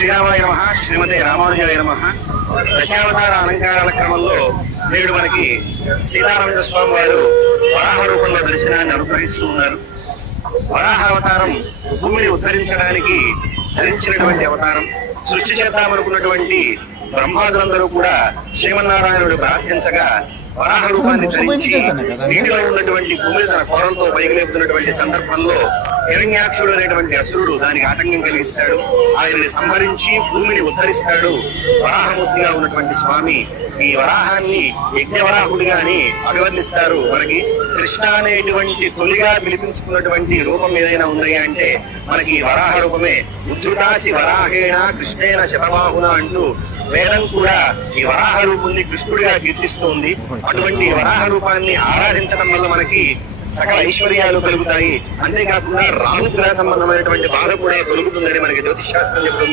శ్రీరామాయ నమః, శ్రీమతే రామానుజాయ నమః. దశావతార అలంకారాల క్రమంలో నేడు మనకి సీతారామచంద్ర స్వామి వారు వరాహ రూపంలో దర్శనాన్ని అనుగ్రహిస్తూ ఉన్నారు. వరాహ అవతారం భూమిని ఉద్ధరించడానికి ధరించినటువంటి అవతారం. సృష్టి చేద్దామనుకున్నటువంటి బ్రహ్మాదులందరూ కూడా శ్రీమన్నారాయణుడు ప్రార్థించగా వరాహ రూపాన్ని ధరించి నీటిలో ఉన్నటువంటి భూమిని తన కోరంతో పైకి లేపుతున్నటువంటి సందర్భంలో హిరణ్యాక్షుడు అనేటువంటి అసురుడు దానికి ఆటంకం కలిగిస్తాడు. ఆయనని సంహరించి భూమిని ఉద్ధరిస్తాడు. వరాహమూర్తిగా ఉన్నటువంటి స్వామి ఈ వరాహాన్ని యజ్ఞవరాహుడిగా అని అభివర్ణిస్తారు. మనకి కృష్ణ అనేటువంటి తొలిగా పిలిపించుకున్నటువంటి రూపం ఏదైనా ఉందయ్యా అంటే మనకి వరాహ రూపమే. ఉద్ధృతాచి వరాహేణ కృష్ణేన శతబాహున అంటూ వేదం కూడా ఈ వరాహ రూపుణ్ణి కృష్ణుడిగా కీర్తిస్తోంది. అటువంటి వరాహ రూపాన్ని ఆరాధించడం వల్ల మనకి సకల ఐశ్వర్యాలు కలుగుతాయి. అంతేకాకుండా రాహుగ్రహ సంబంధమైనటువంటి బాధ కూడా తొలుగుతుందని మనకి జ్యోతిష్ శాస్త్రం చెబుతుంది.